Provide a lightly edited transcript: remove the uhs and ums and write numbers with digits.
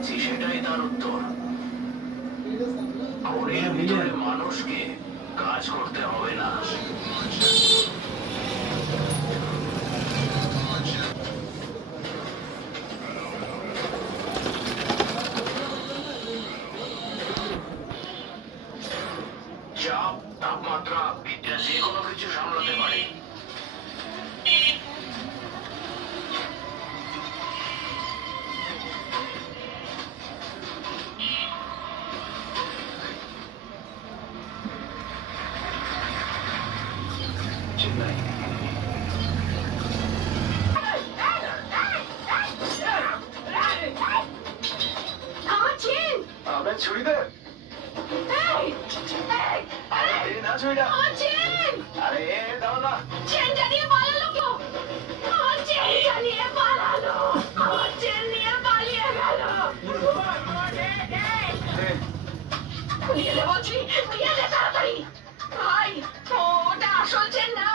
যাচ্ছি সেটাই তার উত্তর। ঘড়ির ভিতরে মানুষকে কাজ করতে হবে না। চাপ, তাপমাত্রা, বিদ্যা যে কোনো কিছু সামলাতে পারে। চেন্নাই। আপনার ছুরিদার? আরে না ছুরিটা। আরে দাও না। চেনটা নিয়ে পালালো কেউ? আমার চেনটা নিয়ে পালালো। আমার চেন নিয়ে পালিয়ে গেল। নিয়ে দে বলছি, নিয়ে দে তাড়াতাড়ি। ভাই, ওটা আসল চেন না।